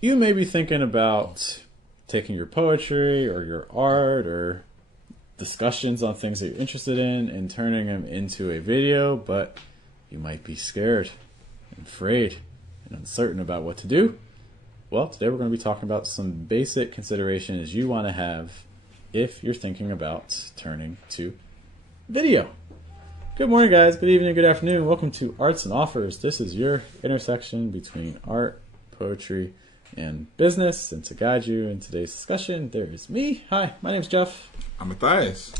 you may be thinking about taking your poetry or your art or discussions on things that you're interested in and turning them into a video, but you might be scared and afraid and uncertain about what to do. Well, today we're going to be talking about some basic considerations you want to have if you're thinking about turning to video. Good morning, guys. Good evening, good afternoon. Welcome to Arts and Offers. This is your intersection between art, poetry, and business. And to guide you in today's discussion, there is me. Hi, my name's Jeff. I'm Matthias.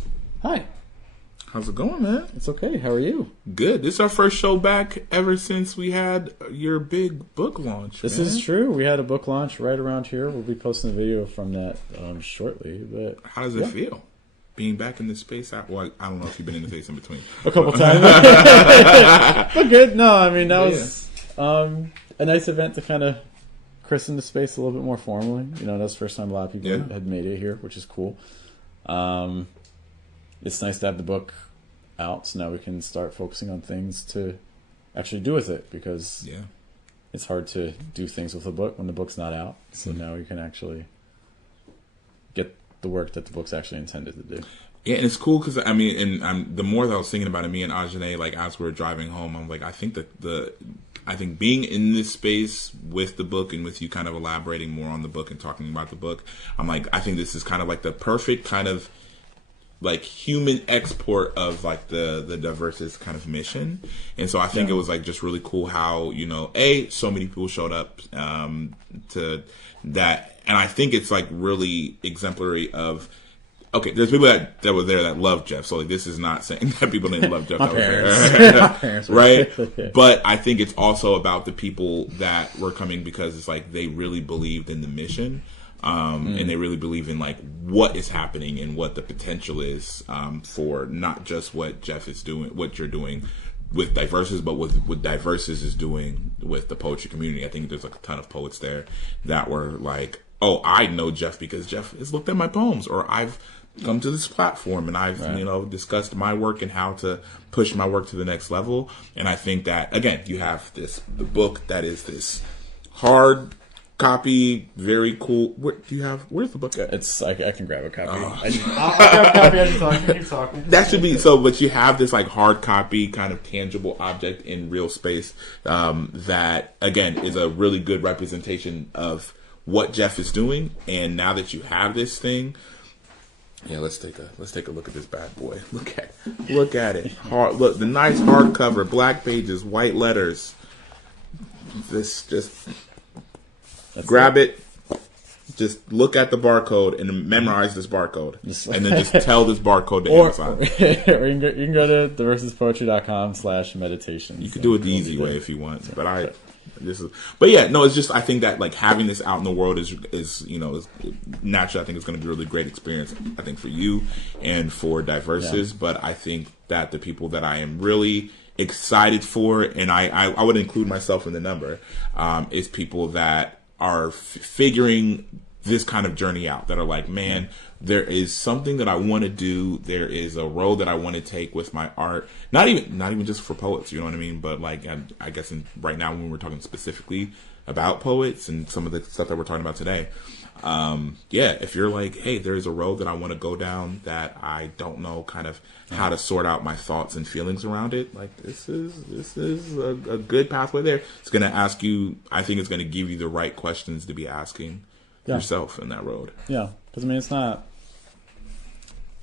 Hi. How's it going, man? It's okay. How are you? Good. This is our first show back ever since we had your big book launch. This is true. We had a book launch right around here. We'll be posting a video from that shortly. But how does it feel? Being back in this space? Well, I don't know if you've been in the space in between. A couple times. But good. No, I mean, that was a nice event to kind of christen the space a little bit more formally. You know, that's the first time a lot of people had made it here, which is cool. It's nice to have the book out, so now we can start focusing on things to actually do with it, because it's hard to do things with a book when the book's not out. So now we can actually get the work that the book's actually intended to do. Yeah, and it's cool because, I mean, and the more that I was thinking about it, me and Ajane, like, as we were driving home, I'm like, I think being in this space with the book and with you kind of elaborating more on the book and talking about the book, I'm like, I think this is kind of like the perfect kind of like human export of like the Diversus kind of mission. And so I think it was like just really cool how, you know, so many people showed up to that. And I think it's like really exemplary of, okay, there's people that were there that love Jeff. So like, this is not saying that people didn't love Jeff. My parents. Right? But I think it's also about the people that were coming because it's like they really believed in the mission. And they really believe in like what is happening and what the potential is for not just what Jeff is doing, what you're doing with Diversus, but what Diversus is doing with the poetry community. I think there's like a ton of poets there that were like, oh, I know Jeff because Jeff has looked at my poems, or I've come to this platform and I've discussed my work and how to push my work to the next level. And I think that, again, you have the book that is this hard copy, very cool. Where's the book at? I can grab a copy. I'll grab a copy as you keep talking. That should be so. But you have this like hard copy, kind of tangible object in real space that again is a really good representation of what Jeff is doing. And now that you have this thing, let's take a look at this bad boy. Look at it. Look, the nice hardcover, black pages, white letters. Grab it, just look at the barcode and memorize this barcode. And then just tell this barcode to Amazon. Or you can go to diversuspoetry.com/meditation. You could do it the easy way if you want. But it's just, I think that like having this out in the world is naturally, I think it's going to be a really great experience, I think, for you and for Diversus. But I think that the people that I am really excited for, and I would include myself in the number, is people that are figuring this kind of journey out, that are like, man, there is something that I want to do. There is a road that I want to take with my art. Not even just for poets, you know what I mean? But like, I guess right now when we're talking specifically about poets and some of the stuff that we're talking about today, if you're like, hey, there's a road that I want to go down that I don't know kind of how to sort out my thoughts and feelings around it, like this is a good pathway there. It's going to ask you, I think it's going to give you the right questions to be asking yourself in that road. Yeah, because I mean, it's not,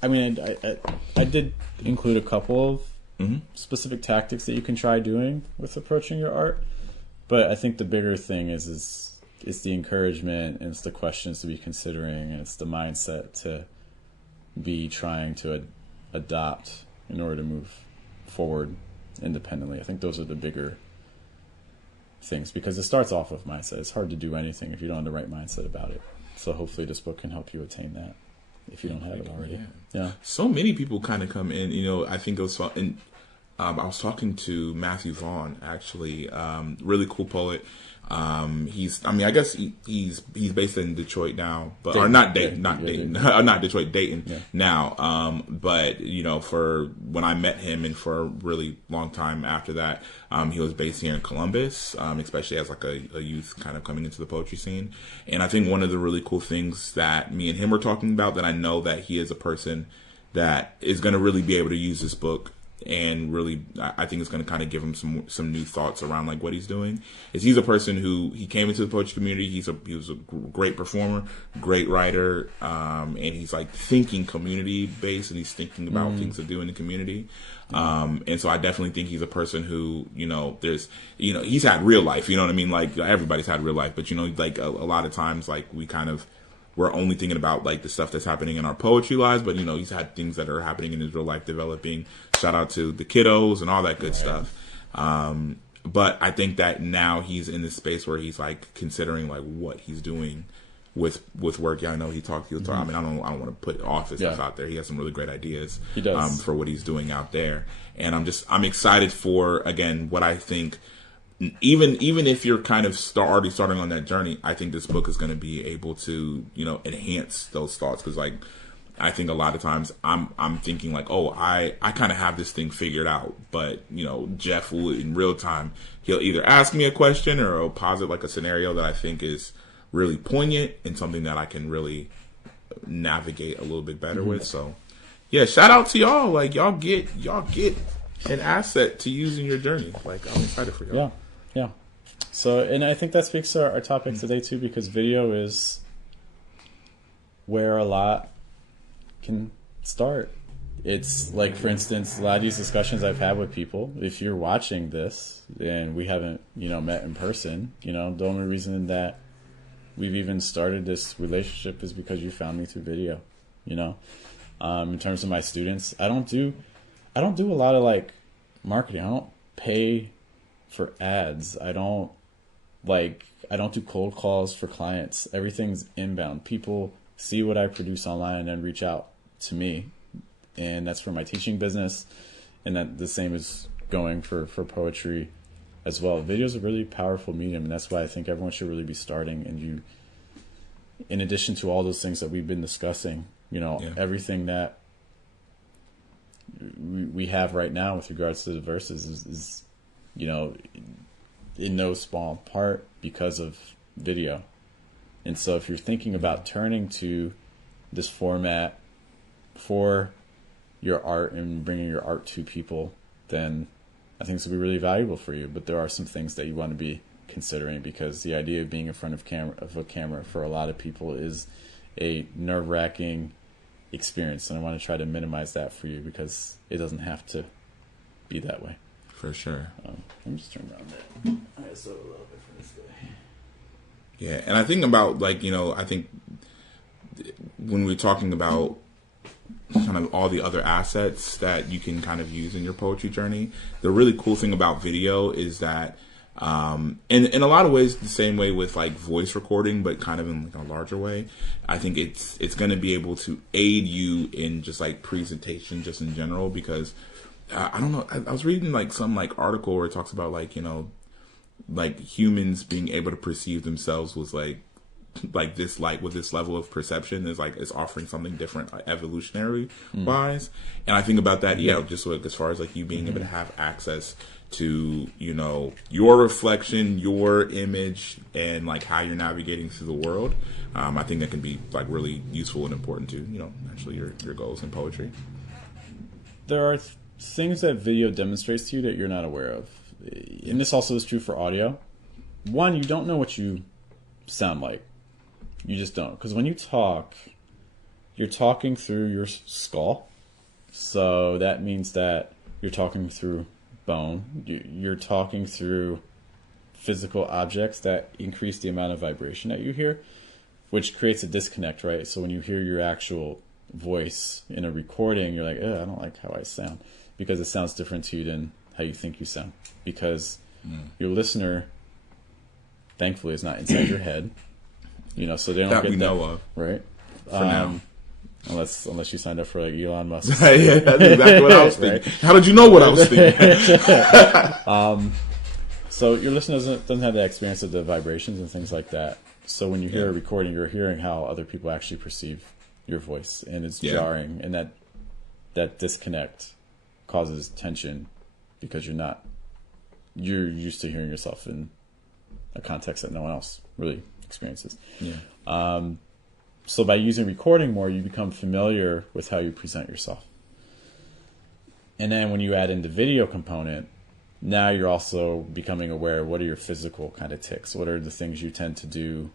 I mean, I did include a couple of specific tactics that you can try doing with approaching your art, but I think the bigger thing is the encouragement, and it's the questions to be considering, and it's the mindset to be trying to adopt in order to move forward independently. I think those are the bigger things, because it starts off with mindset. It's hard to do anything if you don't have the right mindset about it. So hopefully this book can help you attain that if you don't have it already. Yeah. So many people kind of come in, I think it was I was talking to Matthew Vaughn, actually, really cool poet. I guess he's based in Detroit now, but Dayton. or not Dayton, Yeah. not Detroit, Dayton Yeah. now. But for when I met him and for a really long time after that, he was based here in Columbus, especially as like a youth kind of coming into the poetry scene. And I think one of the really cool things that me and him were talking about, that I know that he is a person that is going to really be able to use this book, and really, I think it's going to kind of give him some new thoughts around like what he's doing. Is he's a person who he came into the poetry community. He was a great performer, great writer, and he's like thinking community based, and he's thinking about things to do in the community. And so I definitely think he's a person who, he's had real life. You know what I mean? Like everybody's had real life, but like a lot of times, like we're only thinking about like the stuff that's happening in our poetry lives, but he's had things that are happening in his real life developing. Shout out to the kiddos and all that good stuff. But I think that now he's in this space where he's like considering like what he's doing with work. Yeah, I know he'll talk. I mean, I don't want to put all his stuff out there. He has some really great ideas. He does. For what he's doing out there, and I'm excited for, again, what I think. Even if you're kind of already starting on that journey, I think this book is going to be able to, enhance those thoughts. Because like, I think a lot of times I'm thinking like, oh, I kind of have this thing figured out, but Jeff will in real time, he'll either ask me a question or he'll posit like a scenario that I think is really poignant and something that I can really navigate a little bit better with. So yeah, shout out to y'all. Like y'all get an asset to use in your journey. Like I'm excited for y'all. Yeah. So, and I think that speaks to our topic today too, because video is where a lot can start. It's like, for instance, a lot of these discussions I've had with people, if you're watching this and we haven't, met in person, the only reason that we've even started this relationship is because you found me through video, in terms of my students, I don't do a lot of like marketing. I don't pay for ads. I don't do cold calls for clients. Everything's inbound. People see what I produce online and then reach out to me. And that's for my teaching business. And that the same is going for poetry as well. Video is a really powerful medium, and that's why I think everyone should really be starting. And you, in addition to all those things that we've been discussing, everything that we have right now with regards to the verses is in no small part because of video. And so if you're thinking about turning to this format for your art and bringing your art to people, then I think it's going to be really valuable for you. But there are some things that you want to be considering, because the idea of being in front of a camera for a lot of people is a nerve-wracking experience, and I want to try to minimize that for you, because it doesn't have to be that way. For sure. Let me just turn around that ISO a little bit for this guy. Yeah, and I think about I think when we're talking about kind of all the other assets that you can kind of use in your poetry journey, the really cool thing about video is that in a lot of ways the same way with like voice recording, but kind of in like a larger way, I think it's going to be able to aid you in just like presentation just in general, because I don't know, I was reading like some like article where it talks about like like humans being able to perceive themselves was like this, like with this level of perception is like it's offering something different evolutionary wise. And I think about that, just like as far as like you being able to have access to your reflection, your image, and like how you're navigating through the world. I think that can be like really useful and important to actually your goals in poetry. There are things that video demonstrates to you that you're not aware of, and this also is true for audio. One, you don't know what you sound like. You just don't, because when you talk, you're talking through your skull, so that means that you're talking through bone. You're talking through physical objects that increase the amount of vibration that you hear, which creates a disconnect, right? So when you hear your actual voice in a recording, you're like, I don't like how I sound, because it sounds different to you than how you think you sound, because your listener, thankfully, is not inside your head, so they don't that get we that, know of, right? For now. Unless you signed up for like Elon Musk. Yeah, that's exactly what I was thinking. Right? How did you know what I was thinking? So your listener doesn't have the experience of the vibrations and things like that. So when you hear a recording, you're hearing how other people actually perceive your voice, and it's jarring, and that disconnect causes tension because you're used to hearing yourself in a context that no one else really experiences. Yeah. So by using recording more, you become familiar with how you present yourself. And then when you add in the video component, now you're also becoming aware of what are your physical kind of tics. What are the things you tend to do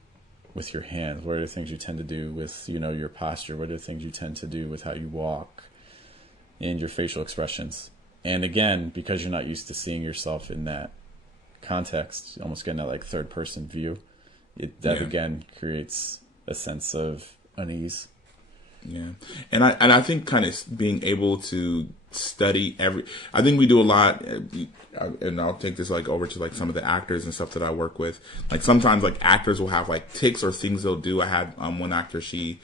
with your hands? What are the things you tend to do with, your posture? What are the things you tend to do with how you walk and your facial expressions? And again, because you're not used to seeing yourself in that context, almost getting that like third person view, again creates a sense of unease. Yeah. And I think kind of being able to study I think we do a lot, and I'll take this like over to like some of the actors and stuff that I work with. Like sometimes like actors will have like tics or things they'll do. I had one actor, she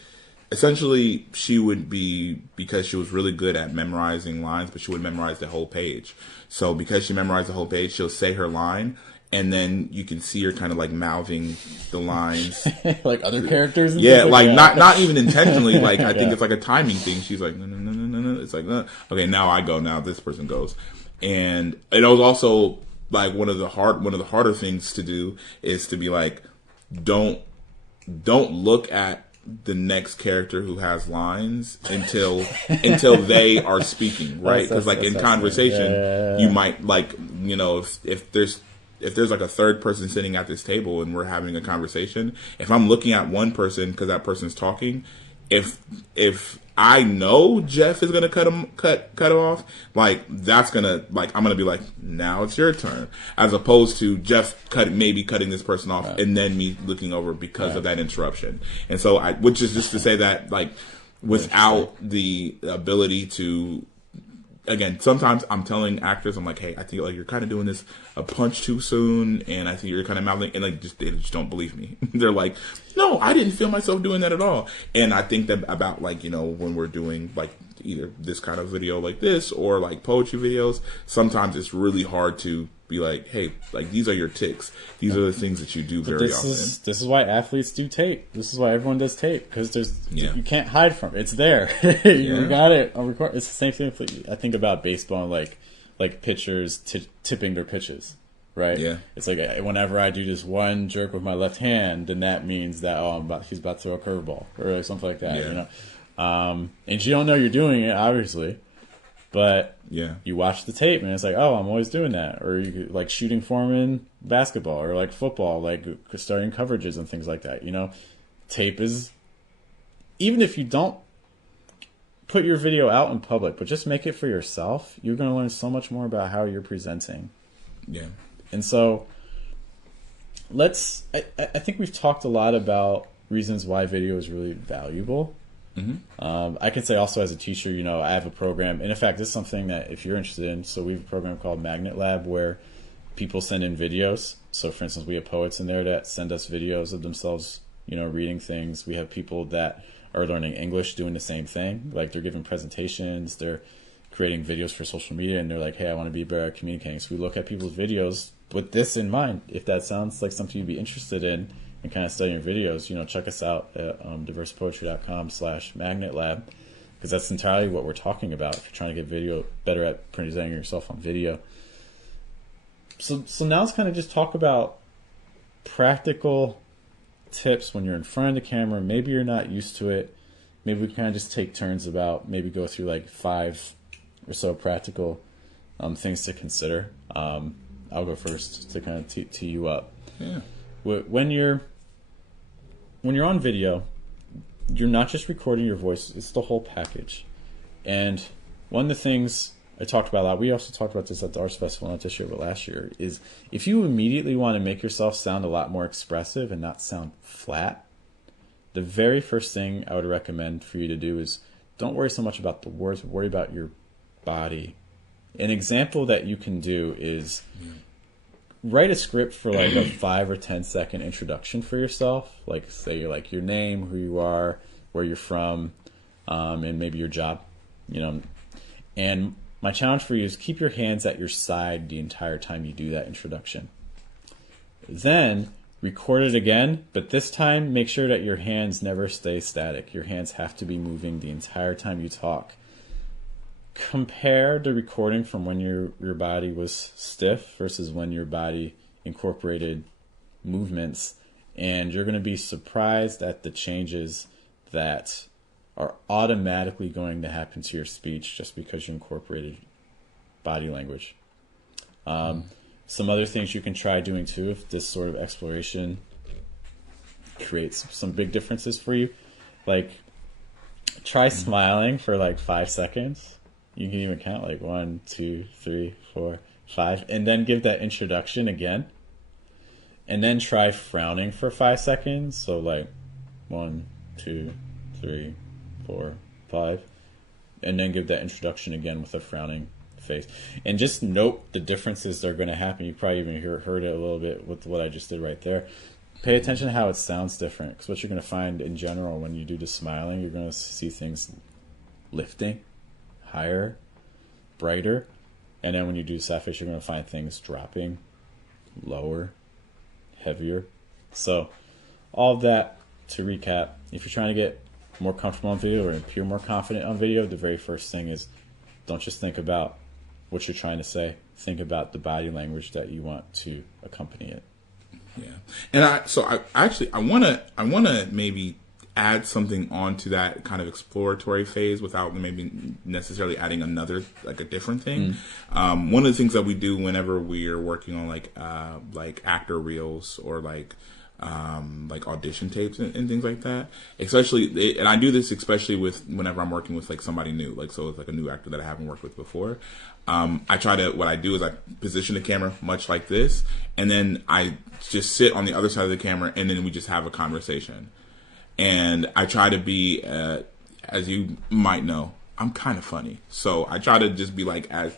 would be, because she was really good at memorizing lines, but she would memorize the whole page. So because she memorized the whole page, she'll say her line, and then you can see her kind of like mouthing the lines like other characters. And not even intentionally. Like I think it's like a timing thing. She's like no. It's like okay, now I go. Now this person goes, and it was also like one of the harder things to do is to be like, don't look at the next character who has lines until they are speaking, right? Because like in conversation, you might like if there's like a third person sitting at this table and we're having a conversation, if I'm looking at one person because that person's talking, if I know Jeff is gonna cut him off, like that's gonna like I'm gonna be like, now it's your turn, as opposed to Jeff maybe cutting this person off and then me looking over because of that interruption. And so which is just to say that like without the ability to, again, sometimes I'm telling actors, I'm like, hey, I think like you're kind of doing this a punch too soon, and I think you're kind of mouthing, and like they just don't believe me. They're like, no, I didn't feel myself doing that at all. And I think that about like when we're doing like either this kind of video like this or like poetry videos, sometimes it's really hard to be like, hey, like these are your tics. These are the things that you do very often. This is why athletes do tape. This is why everyone does tape, because you can't hide from it. It's there. You got it on record. It's the same thing. I think about baseball and like pitchers tipping their pitches, right? Yeah. It's like whenever I do this one jerk with my left hand, then that means that he's about to throw a curveball or something like that. And you don't know you're doing it, obviously. But you watch the tape and it's like, oh, I'm always doing that. Or you like shooting form in basketball or like football, like starting coverages and things like that. Tape is, even if you don't put your video out in public, but just make it for yourself, you're going to learn so much more about how you're presenting. Yeah. And so I think we've talked a lot about reasons why video is really valuable. Mm-hmm. I can say also as a teacher, I have a program, and in fact, this is something that if you're interested in, so we have a program called Magnet Lab where people send in videos. So for instance, we have poets in there that send us videos of themselves, reading things. We have people that are learning English doing the same thing. Like they're giving presentations, they're creating videos for social media, and they're like, hey, I want to be better at communicating. So we look at people's videos with this in mind. If that sounds like something you'd be interested in, and kind of studying videos, check us out at diversepoetry.com/magnetlab, because that's entirely what we're talking about if you're trying to get better at presenting yourself on video. So now let's kind of just talk about practical tips when you're in front of the camera. Maybe you're not used to it. Maybe we kind of just take turns about maybe go through like 5 or so practical things to consider. I'll go first to kind of tee you up. Yeah. When you're on video, you're not just recording your voice, it's the whole package. And one of the things I talked about a lot, we also talked about this at the Arts Festival, not this year, but last year, is if you immediately want to make yourself sound a lot more expressive and not sound flat, the very first thing I would recommend for you to do is don't worry so much about the words, but worry about your body. An example that you can do is write a script for like a 5 or 10 second introduction for yourself. Like say like your name, who you are, where you're from, and maybe your job, And my challenge for you is keep your hands at your side the entire time you do that introduction. Then record it again, but this time make sure that your hands never stay static. Your hands have to be moving the entire time you talk. Compare the recording from when your body was stiff versus when your body incorporated movements, and you're going to be surprised at the changes that are automatically going to happen to your speech just because you incorporated body language. Some other things you can try doing too, if this sort of exploration creates some big differences for you, like try smiling for like 5 seconds. You can even count like 1, 2, 3, 4, 5, and then give that introduction again. And then try frowning for 5 seconds. So like 1, 2, 3, 4, 5, and then give that introduction again with a frowning face. And just note the differences that are going to happen. You probably even heard it a little bit with what I just did right there. Pay attention to how it sounds different, because what you're going to find in general when you do the smiling, you're going to see things lifting, higher, brighter, and then when you do sad face, you're going to find things dropping, lower, heavier. So all of that to recap, if you're trying to get more comfortable on video or appear more confident on video, the very first thing is don't just think about what you're trying to say. Think about the body language that you want to accompany it. Yeah, and I want to maybe add something onto that kind of exploratory phase without maybe necessarily adding another, like a different thing. One of the things that we do whenever we are working on like actor reels or like audition tapes and things like that, especially, and I do this especially with whenever I'm working with like somebody new, like, so it's like a new actor that I haven't worked with before. What I do is I position the camera much like this, and then I just sit on the other side of the camera, and then we just have a conversation. And I try to be, as you might know, I'm kind of funny, so I try to just be like as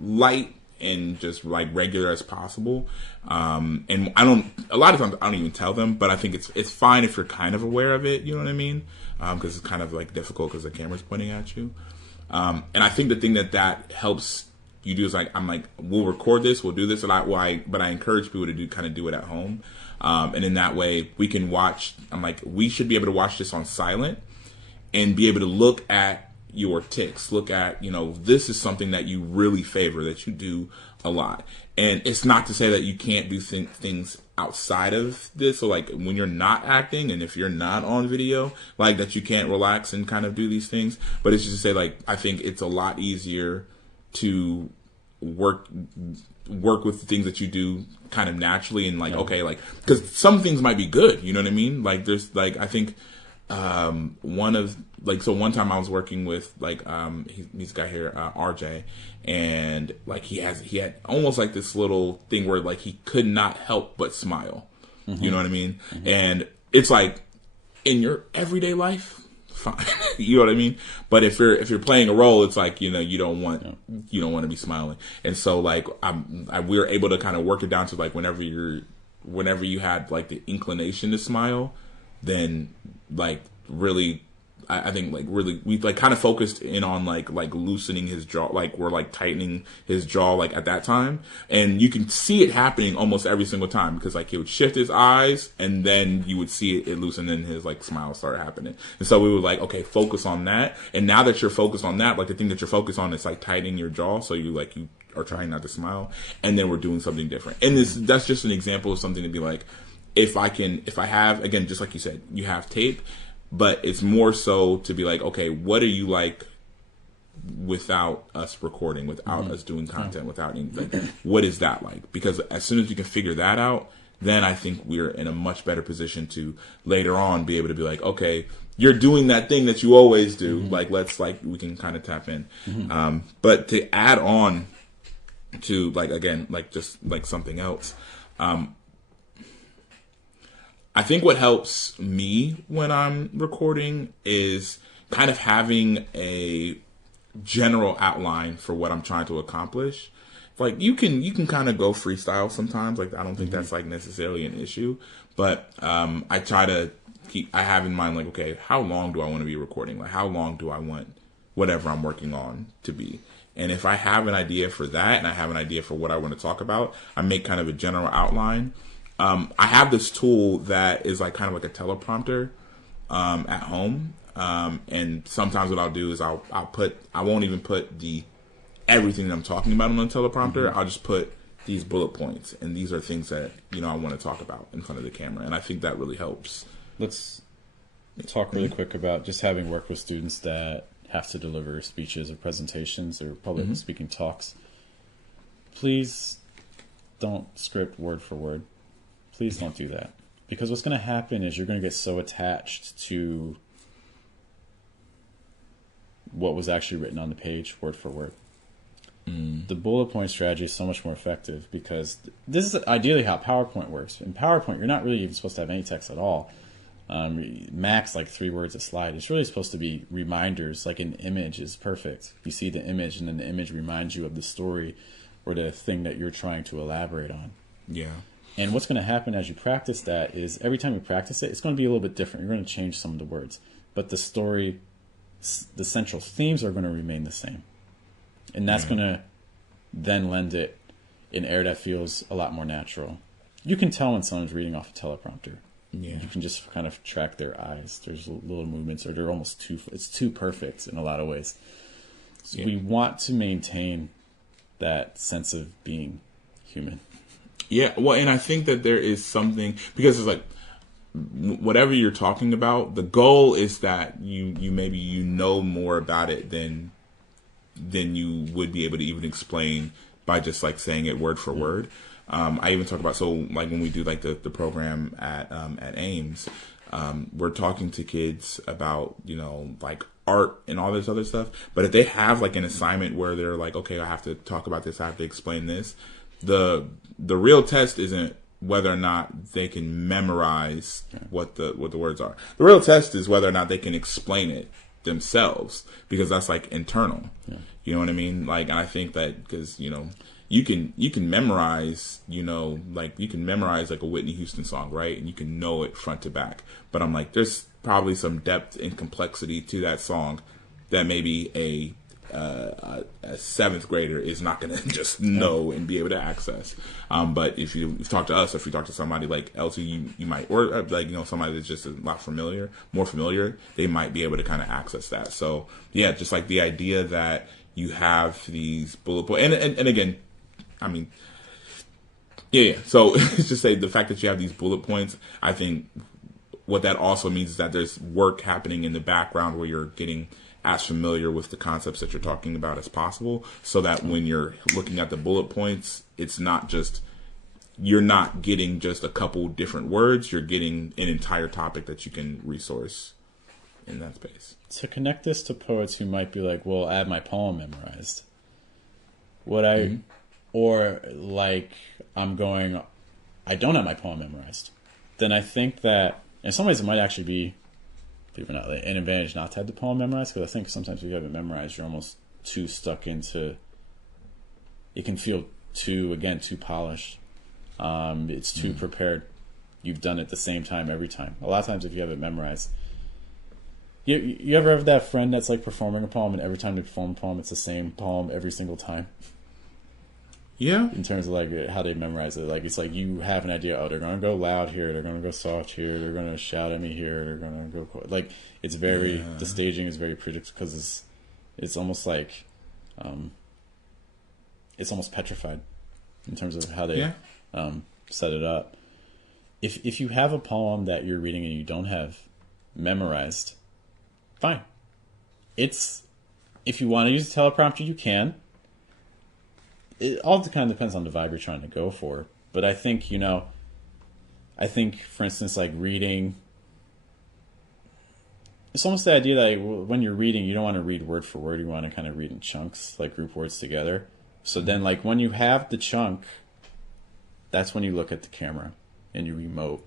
light and just like regular as possible. And a lot of times I don't even tell them, but I think it's fine if you're kind of aware of it. You know what I mean? Because it's kind of like difficult because the camera's pointing at you. And I think the thing that helps you do is we'll record this, we'll do this, but I encourage people to do it at home. And in that way we can watch, we should be able to watch this on silent and be able to look at your tics, look at, this is something that you really favor, that you do a lot. And it's not to say that you can't do things outside of this. So like when you're not acting and if you're not on video, like that you can't relax and kind of do these things. But it's just to say, like, I think it's a lot easier to work with the things that you do kind of naturally and like, okay, like, because some things might be good, you know what I mean? Like there's like, I think one time I was working with he's a guy here, RJ, and like he had almost like this little thing where like he could not help but smile. Mm-hmm. You know what I mean? Mm-hmm. And it's like in your everyday life, fine. You know what I mean? But if you're playing a role, it's like, you don't want to be smiling. And so like we were able to kind of work it down to like whenever you had like the inclination to smile, then like really, I think like really we like kind of focused in on like loosening his jaw, like we're like tightening his jaw like at that time, and you can see it happening almost every single time because like he would shift his eyes and then you would see it loosen and his like smile started happening. And so we were like, okay, focus on that. And now that you're focused on that, like the thing that you're focused on is like tightening your jaw, so you are trying not to smile, and then we're doing something different. And that's just an example of something to be like, if I have, again, just like you said, you have tape, but it's more so to be like, okay, what are you like without us recording, without us doing content, without anything? What is that like? Because as soon as you can figure that out, then I think we're in a much better position to later on be able to be like, okay, you're doing that thing that you always do. Mm-hmm. We can kind of tap in. Mm-hmm. But to add on to just something else, I think what helps me when I'm recording is kind of having a general outline for what I'm trying to accomplish. Like you can kind of go freestyle sometimes. Like I don't think that's like necessarily an issue, but I try to I have in mind like, okay, how long do I want to be recording? Like how long do I want whatever I'm working on to be? And if I have an idea for that and I have an idea for what I want to talk about, I make kind of a general outline. I have this tool that is like kind of like a teleprompter at home. And sometimes what I'll do is I won't even put everything that I'm talking about on the teleprompter. Mm-hmm. I'll just put these bullet points, and these are things that, I want to talk about in front of the camera. And I think that really helps. Let's talk really quick about just having worked with students that have to deliver speeches or presentations or public speaking talks. Please don't script word for word. Please don't do that. Because what's going to happen is you're going to get so attached to what was actually written on the page, word for word. The bullet point strategy is so much more effective because this is ideally how PowerPoint works. In PowerPoint, you're not really even supposed to have any text at all. Max like 3 words a slide. It's really supposed to be reminders. Like an image is perfect. You see the image, and then the image reminds you of the story or the thing that you're trying to elaborate on. Yeah. And what's going to happen as you practice that is every time you practice it, it's going to be a little bit different. You're going to change some of the words, but the story, the central themes are going to remain the same. And that's going to then lend it an air that feels a lot more natural. You can tell when someone's reading off a teleprompter. Yeah. You can just kind of track their eyes. There's little movements, or they're almost it's too perfect in a lot of ways. So we want to maintain that sense of being human. Yeah, well, and I think that there is something, because it's like, whatever you're talking about, the goal is that you maybe more about it than you would be able to even explain by just like saying it word for word. I even talk about, so like when we do like the program at Ames, we're talking to kids about, like art and all this other stuff. But if they have like an assignment where they're like, okay, I have to talk about this, I have to explain this, the real test isn't whether or not they can memorize what the words are. The real test is whether or not they can explain it themselves, because that's like internal. You know what I mean? Like, I think that because you can memorize, like you can memorize like a Whitney Houston song, right? And you can know it front to back. But I'm like, there's probably some depth and complexity to that song that maybe a 7th grader is not going to just know and be able to access. But if you talk to us, or if you talk to somebody like Elsie, you might, or like, somebody that's just a lot more familiar, they might be able to kind of access that. So yeah, just like the idea that you have these bullet points, and again, I mean, yeah. So it's just say the fact that you have these bullet points, I think what that also means is that there's work happening in the background where you're getting as familiar with the concepts that you're talking about as possible, so that when you're looking at the bullet points, it's not just, you're not getting just a couple different words, you're getting an entire topic that you can resource in that space. To connect this to poets who might be like, well, I have my poem memorized. Or like, I don't have my poem memorized. Then I think that in some ways it might actually be, believe it or not, an advantage not to have the poem memorized, because I think sometimes if you have it memorized, you're almost too stuck into, it can feel too polished. It's too prepared. You've done it the same time every time. A lot of times if you have it memorized, you ever have that friend that's like performing a poem, and every time they perform a poem, it's the same poem every single time? Yeah. In terms of like how they memorize it. Like, it's like you have an idea, they're going to go loud here, they're going to go soft here, they're going to shout at me here, they're going to go... Like, it's very... The staging is very predictable, because it's almost like... it's almost petrified in terms of how they set it up. If you have a poem that you're reading and you don't have memorized, fine. If you want to use a teleprompter, you can. It all kind of depends on the vibe you're trying to go for. But I think, for instance, like reading, it's almost the idea that when you're reading, you don't want to read word for word. You want to kind of read in chunks, like group words together. So then, like, when you have the chunk, that's when you look at the camera and you remote.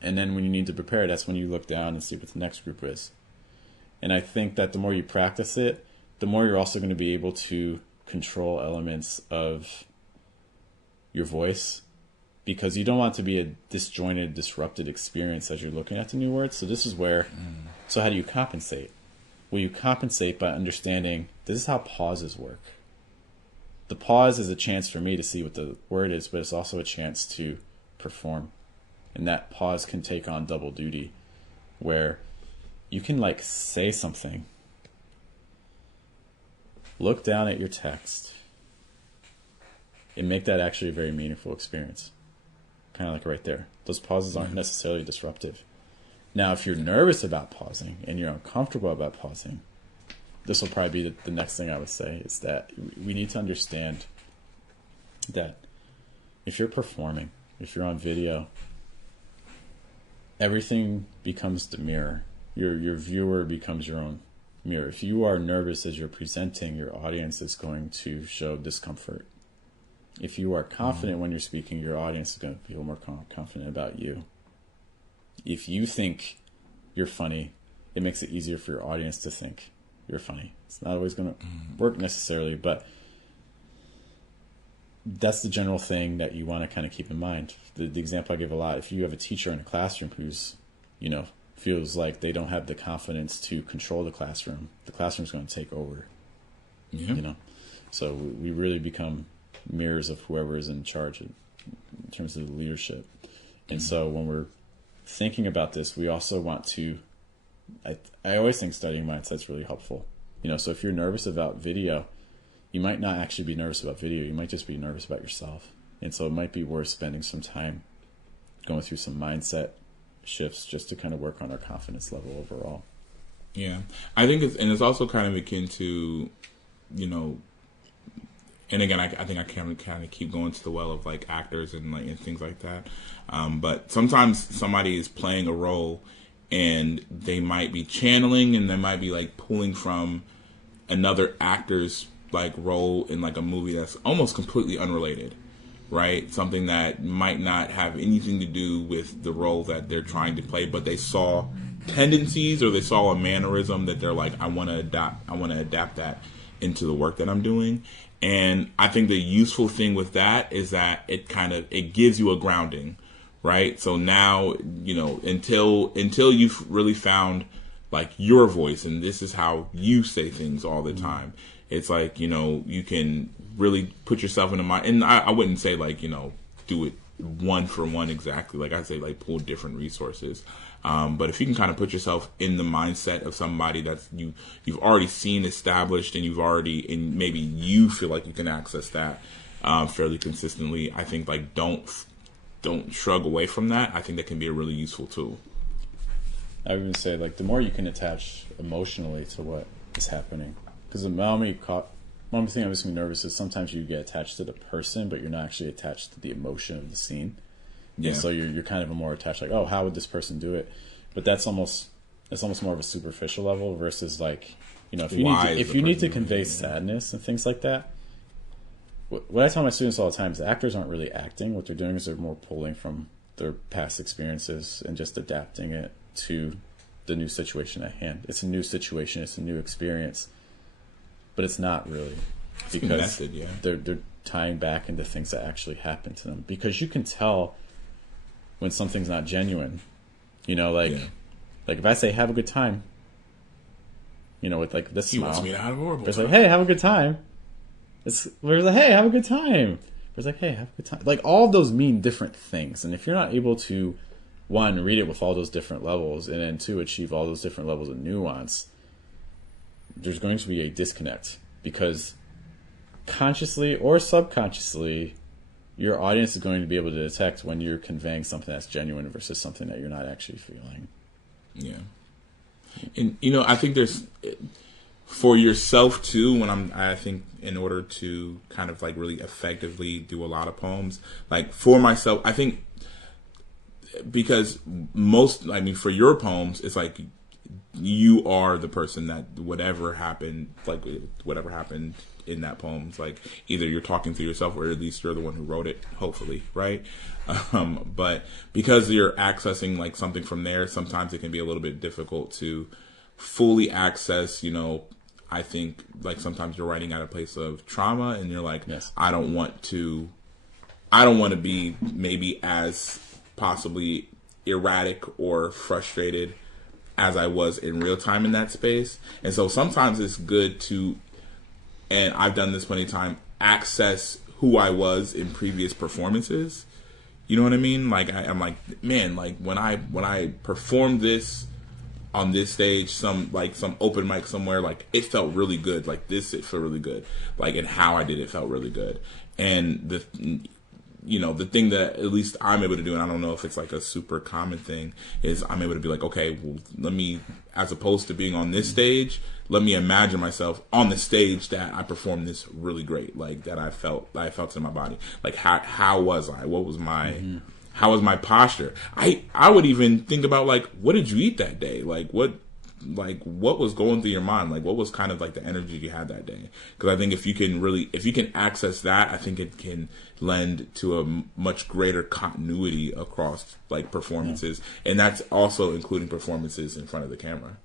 And then when you need to prepare, that's when you look down and see what the next group is. And I think that the more you practice it, the more you're also going to be able to control elements of your voice, because you don't want it to be a disjointed, disrupted experience as you're looking at the new words. So this is where, so how do you compensate? Will you compensate by understanding this is how pauses work? The pause is a chance for me to see what the word is, but it's also a chance to perform. And that pause can take on double duty, where you can like say something, look down at your text, and make that actually a very meaningful experience. Kind of like right there. Those pauses aren't necessarily disruptive. Now, if you're nervous about pausing and you're uncomfortable about pausing, this will probably be the next thing I would say, is that we need to understand that if you're performing, if you're on video, everything becomes the mirror. Your viewer becomes your own mirror. If you are nervous as you're presenting, your audience is going to show discomfort. If you are confident when you're speaking, your audience is going to feel more confident about you. If you think you're funny, it makes it easier for your audience to think you're funny. It's not always going to work necessarily, but that's the general thing that you want to kind of keep in mind. The example I give a lot, if you have a teacher in a classroom who's, feels like they don't have the confidence to control the classroom's going to take over. Yeah. So we really become mirrors of whoever is in charge in terms of the leadership. And so when we're thinking about this, we also want to, I always think studying mindset is really helpful. So if you're nervous about video, you might not actually be nervous about video. You might just be nervous about yourself. And so it might be worth spending some time going through some mindset shifts just to kind of work on our confidence level overall. Yeah. I think it's also kind of akin to, and again, I think I can kind of keep going to the well of like actors and things like that. But sometimes somebody is playing a role and they might be channeling and they might be like pulling from another actor's like role in like a movie that's almost completely unrelated, right? Something that might not have anything to do with the role that they're trying to play, but they saw tendencies or they saw a mannerism that they're like, I want to adapt that into the work that I'm doing. And I think the useful thing with that is that it gives you a grounding, right? So now, until you've really found like your voice and this is how you say things all the time, it's like, you can really put yourself in the mind. And I wouldn't say like, do it one for one exactly. Like I say, like pull different resources. But if you can kind of put yourself in the mindset of somebody that's you've already seen established and maybe you feel like you can access that fairly consistently, I think like don't shrug away from that. I think that can be a really useful tool. I would even say like the more you can attach emotionally to what is happening, because the moment thing that makes me nervous is sometimes you get attached to the person, but you're not actually attached to the emotion of the scene. Yeah. And so you're kind of more attached, like, oh, how would this person do it? But it's almost more of a superficial level versus like, if you need to convey sadness and things like that. What I tell my students all the time is actors aren't really acting. What they're doing is they're more pulling from their past experiences and just adapting it to the new situation at hand. It's a new situation. It's a new experience. But it's not really, because they're tying back into things that actually happened to them. Because you can tell when something's not genuine, like if I say have a good time, with like this smile, wants me to have a horrible it's like, hey, have a good time. It's like, hey, have a good time. It's like, hey, have a good time. Like all of those mean different things, and if you're not able to, one, read it with all those different levels, and then two, achieve all those different levels of nuance, there's going to be a disconnect, because consciously or subconsciously your audience is going to be able to detect when you're conveying something that's genuine versus something that you're not actually feeling. Yeah. And I think there's for yourself too, I think in order to kind of like really effectively do a lot of poems, like for myself, I think because for your poems, it's like you are the person that whatever happened in that poem, it's like either you're talking to yourself or at least you're the one who wrote it, hopefully, right? But because you're accessing like something from there, sometimes it can be a little bit difficult to fully access, I think like sometimes you're writing at a place of trauma and you're like, yes. I don't want to be maybe as possibly erratic or frustrated as I was in real time in that space. And so sometimes it's good to, and I've done this plenty of time, access who I was in previous performances. You know what I mean? Like I'm like, man, like when I performed this on this stage, some open mic somewhere, like it felt really good. Like this, it felt really good. Like, and how I did it felt really good. And the thing that at least I'm able to do, and I don't know if it's like a super common thing, is I'm able to be like, okay, well, let me, as opposed to being on this stage, let me imagine myself on the stage that I performed this really great, like that I felt in my body. Like how was I? What was my how was my posture? I would even think about like, what did you eat that day? Like what was going through your mind? Like what was kind of like the energy you had that day? Because I think if you can access that, I think it can lend to a much greater continuity across like performances, and that's also including performances in front of the camera.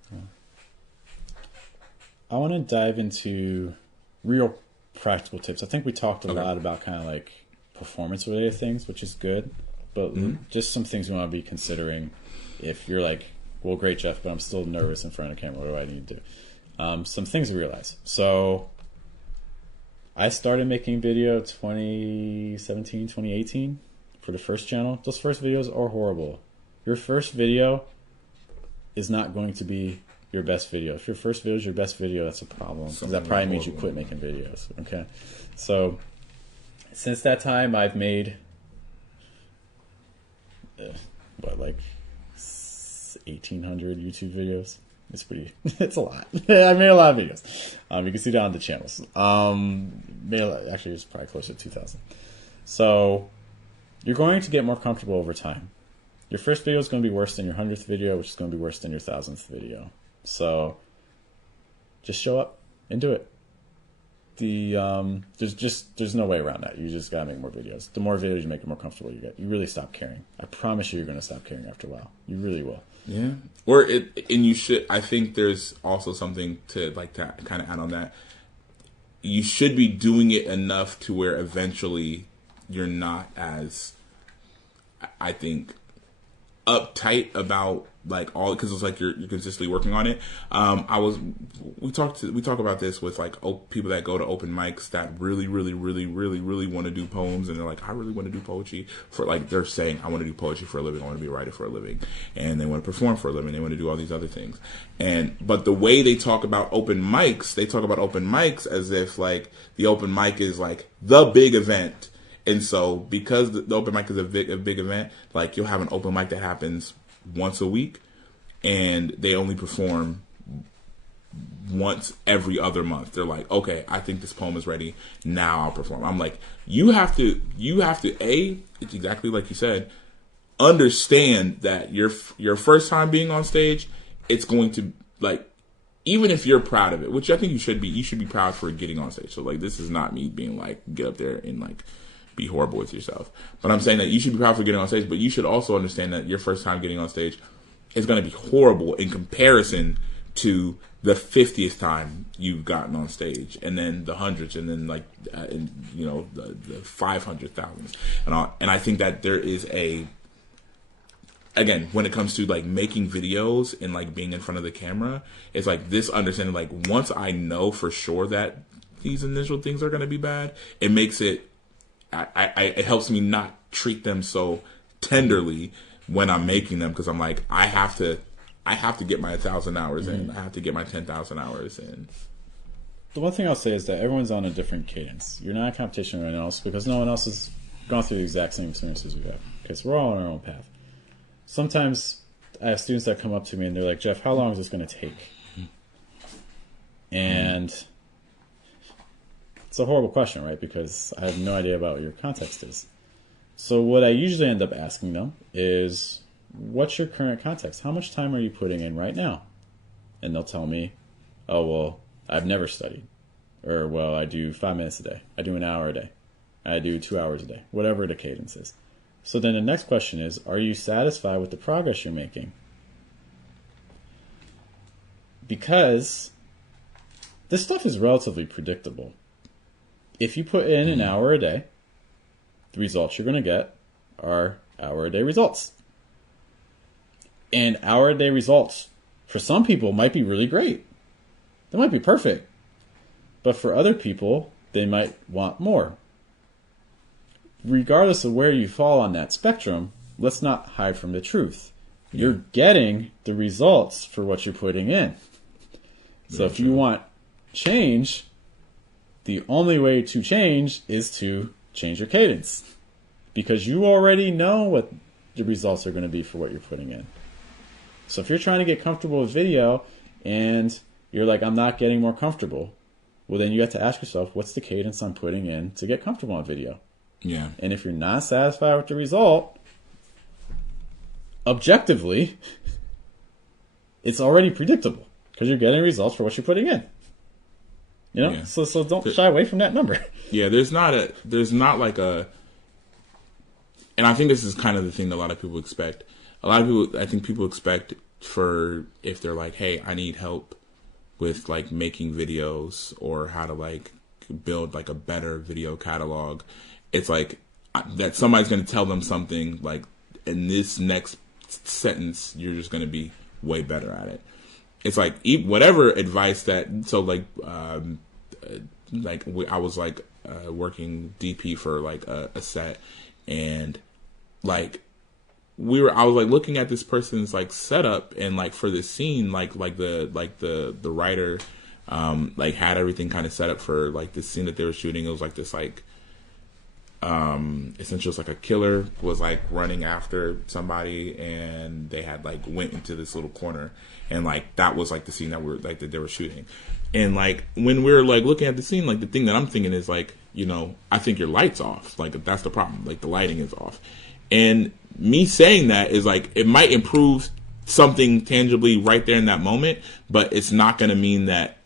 I want to dive into real practical tips. I think we talked a lot about kind of like performance related things, which is good, but just some things we want to be considering if you're like, well, great, Jeff, but I'm still nervous in front of the camera. What do I need to do? Some things to realize. So I started making video 2017, 2018 for the first channel. Those first videos are horrible. Your first video is not going to be your best video. If your first video is your best video, that's a problem. Because that probably means you quit making videos. Okay. So since that time, I've made, like 1,800 YouTube videos. It's a lot. I made a lot of videos. You can see that on the channels. Actually, it's probably closer to 2,000. So you're going to get more comfortable over time. Your first video is going to be worse than your 100th video, which is going to be worse than your 1,000th video. So just show up and do it. There's no way around that. You just gotta make more videos. The more videos you make, the more comfortable you get. You really stop caring. I promise you're gonna stop caring after a while. You really will. Yeah. And you should. I think there's also something to kind of add on that. You should be doing it enough to where eventually you're not as, I think, uptight about like all, because it's like you're consistently working on it. We talk about this with like people that go to open mics that really want to do poems, and they're like, I really want to do poetry for, like, they're saying, I want to do poetry for a living, I want to be a writer for a living, and they want to perform for a living, they want to do all these other things. But the way they talk about open mics as if like the open mic is like the big event. And so because the open mic is a big event, like you'll have an open mic that happens once a week, and they only perform once every other month. They're like, okay, I think this poem is ready, now I'll perform. I'm like, you have to it's exactly like you said, understand that your first time being on stage, it's going to, like, even if you're proud of it, which I think you should be proud for getting on stage. So like, this is not me being like, get up there and like be horrible with yourself. But I'm saying that you should be proud for getting on stage, but you should also understand that your first time getting on stage is going to be horrible in comparison to the 50th time you've gotten on stage, and then the hundreds, and then like, the 500,000s and all. And I think that there is again, when it comes to like making videos and like being in front of the camera, it's like this understanding, like once I know for sure that these initial things are going to be bad, it makes it, it helps me not treat them so tenderly when I'm making them, because I'm like, I have to get my 1,000 hours in. I have to get my 10,000 hours in. The one thing I'll say is that everyone's on a different cadence. You're not in competition with anyone else, because no one else has gone through the exact same experiences we have. Because we're all on our own path. Sometimes I have students that come up to me and they're like, Jeff, how long is this going to take? And it's a horrible question, right? Because I have no idea about what your context is. So what I usually end up asking them is, what's your current context? How much time are you putting in right now? And they'll tell me, oh, well, I've never studied. Or, well, I do 5 minutes a day. I do an hour a day. I do 2 hours a day. Whatever the cadence is. So then the next question is, are you satisfied with the progress you're making? Because this stuff is relatively predictable. If you put in an hour a day, the results you're going to get are hour-a-day results. And hour-a-day results for some people might be really great. They might be perfect. But for other people, they might want more. Regardless of where you fall on that spectrum, let's not hide from the truth. You're getting the results for what you're putting in. So if you want change, the only way to change is to change your cadence. Because you already know what the results are going to be for what you're putting in. So if you're trying to get comfortable with video and you're like, I'm not getting more comfortable, well, then you have to ask yourself, what's the cadence I'm putting in to get comfortable on video? Yeah. And if you're not satisfied with the result, objectively, it's already predictable because you're getting results for what you're putting in. You know, Yeah. so don't shy away from that number. Yeah, there's not like a, and I think this is kind of the thing that a lot of people expect. I think people expect for, if they're like, hey, I need help with like making videos or how to like build like a better video catalog. It's like that somebody's going to tell them something like, in this next sentence, you're just going to be way better at it. It's like whatever advice that, so like I was like working DP for like a set, and like I was like looking at this person's like setup, and like for this scene, like the writer like had everything kind of set up for like this scene that they were shooting. It was like this like essentially it's like a killer was like running after somebody, and they had like went into this little corner, and like that was like the scene that they were shooting. And like when we're like looking at the scene, like the thing that I'm thinking is like, you know, I think your light's off. Like that's the problem. Like the lighting is off. And me saying that is like, it might improve something tangibly right there in that moment, but it's not going to mean that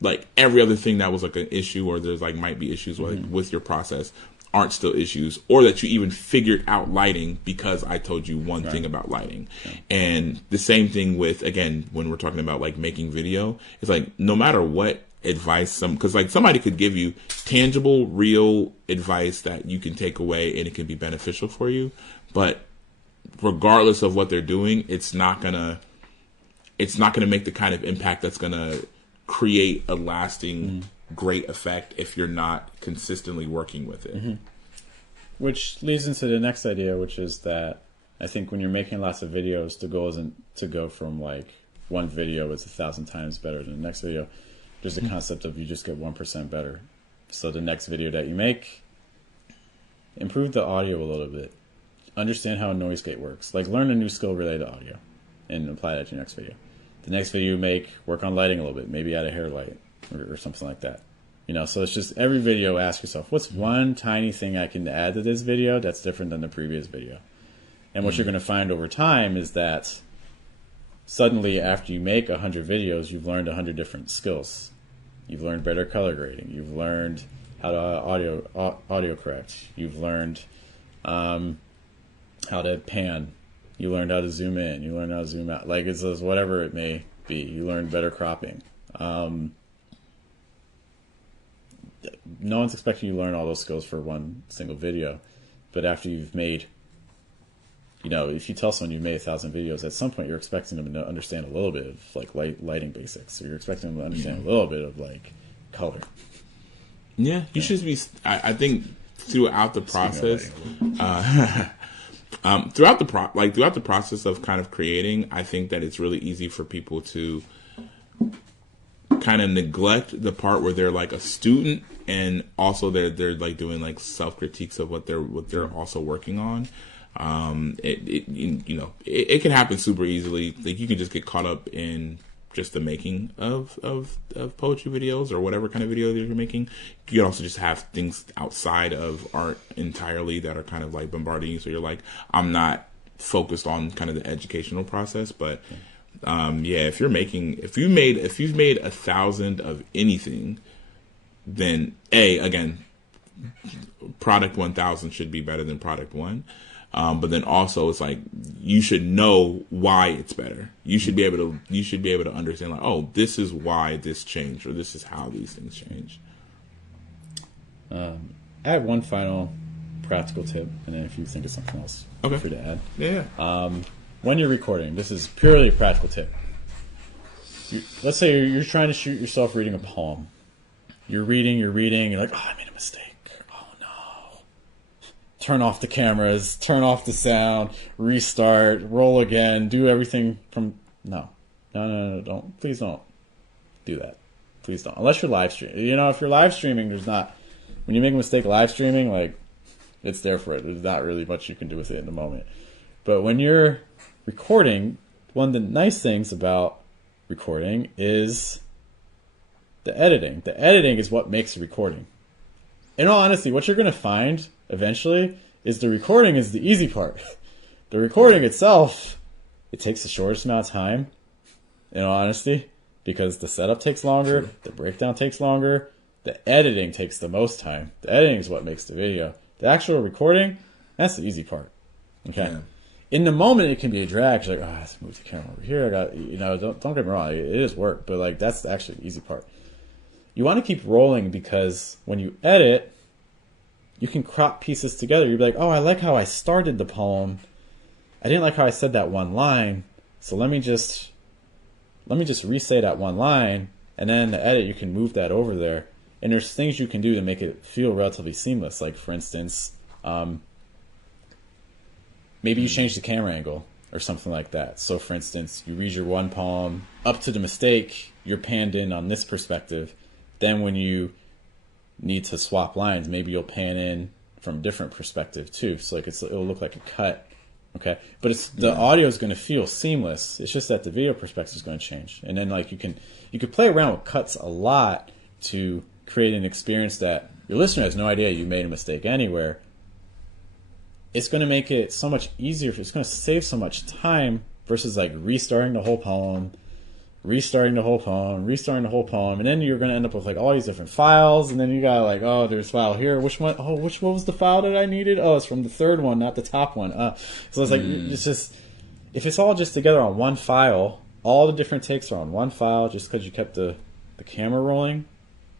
like every other thing that was like an issue, or there's like might be issues with your process, aren't still issues, or that you even figured out lighting because I told you one thing about lighting. Yeah. And the same thing with, again, when we're talking about like making video, it's like no matter what advice, because like somebody could give you tangible, real advice that you can take away and it can be beneficial for you, but regardless of what they're doing, it's not gonna make the kind of impact that's gonna create a lasting great effect if you're not consistently working with it. Mm-hmm. Which leads into the next idea, which is that I think when you're making lots of videos, the goal isn't to go from like one video is 1,000 times better than the next video. There's a concept of you just get 1% better. So the next video that you make, improve the audio a little bit. Understand how a noise gate works. Like learn a new skill related to audio and apply that to your next video. The next video you make, work on lighting a little bit. Maybe add a hair light or something like that. You know, so it's just every video ask yourself, what's one tiny thing I can add to this video that's different than the previous video? And what you're going to find over time is that suddenly after you make 100 videos, you've learned 100 different skills. You've learned better color grading. You've learned how to audio correct. You've learned how to pan. You learned how to zoom in. You learned how to zoom out. Like it's whatever it may be. You learned better cropping. No one's expecting you to learn all those skills for one single video. But after you've made, you know, if you tell someone you've made 1,000 videos, at some point you're expecting them to understand a little bit of like lighting basics, or you're expecting them to understand a little bit of like color. Yeah, you should be. I think throughout the process, throughout the process of kind of creating, I think that it's really easy for people to kind of neglect the part where they're like a student, and also they're like doing like self critiques of what they're also working on. It can happen super easily. Like you can just get caught up in just the making of poetry videos or whatever kind of video that you're making. You can also just have things outside of art entirely that are kind of like bombarding you. So you're like, I'm not focused on kind of the educational process, but if you've made 1,000 of anything, then again, product 1,000 should be better than product 1. But then also it's like you should know why it's better. You should be able to understand like, oh, this is why this changed, or this is how these things change. I have one final practical tip, and then if you think of something else, feel free to add. Yeah. When you're recording, this is purely a practical tip. let's say you're trying to shoot yourself reading a poem. You're reading, you're like, oh, I made a mistake. Oh, no. Turn off the cameras, turn off the sound, restart, roll again, do everything from... No, don't. Please don't do that. Please don't. Unless you're live streaming. You know, if you're live streaming, there's not... When you make a mistake live streaming, like, it's there for it. There's not really much you can do with it in the moment. But when you're recording, one of the nice things about recording is the editing. The editing is what makes the recording. In all honesty, what you're going to find eventually is the recording is the easy part. The recording itself, it takes the shortest amount of time, in all honesty, because the setup takes longer, True. The breakdown takes longer, the editing takes the most time. The editing is what makes the video. The actual recording, that's the easy part. Okay. Yeah. In the moment, it can be a drag. You're like, oh, I have to move the camera over here. I got, you know, don't get me wrong. It is work, but like that's actually the easy part. You want to keep rolling because when you edit, you can crop pieces together. You'll be like, oh, I like how I started the poem. I didn't like how I said that one line. So let me just re-say that one line, and then in the edit, you can move that over there. And there's things you can do to make it feel relatively seamless. Like, for instance, maybe you change the camera angle or something like that. So, for instance, you read your one poem up to the mistake, you're panned in on this perspective. Then when you need to swap lines, maybe you'll pan in from a different perspective too. So like it'll look like a cut. Okay. But the audio is going to feel seamless. It's just that the video perspective is going to change. And then like you can play around with cuts a lot to create an experience that your listener has no idea you made a mistake anywhere. It's going to make it so much easier. It's going to save so much time versus like restarting the whole poem, and then you're going to end up with like all these different files, and then you got like, oh, there's file here. Which one was the file that I needed? Oh, it's from the third one, not the top one. So it's like, it's just, if it's all just together on one file, all the different takes are on one file just because you kept the camera rolling,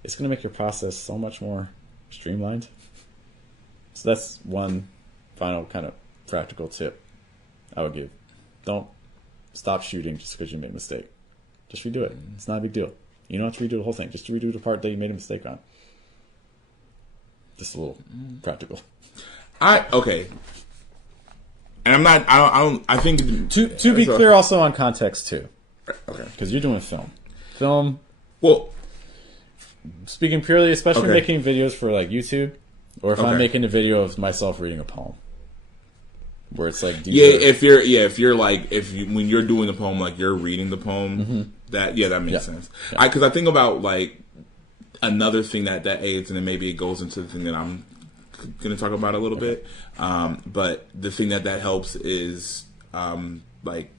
it's going to make your process so much more streamlined. So that's one final kind of practical tip I would give. Don't stop shooting just because you made a mistake. Just redo it. It's not a big deal. You don't have to redo the whole thing. Just redo the part that you made a mistake on. Just a little practical. Okay. And I think to be clear also on context too. Okay. Because you're doing film. Well, speaking purely, especially making videos for like YouTube, or if I'm making a video of myself reading a poem. Where it's like if you're when you're doing the poem, like you're reading the poem, that makes sense. Because I think about like another thing that aids, and then maybe it goes into the thing that I'm going to talk about a little bit. But the thing that helps is like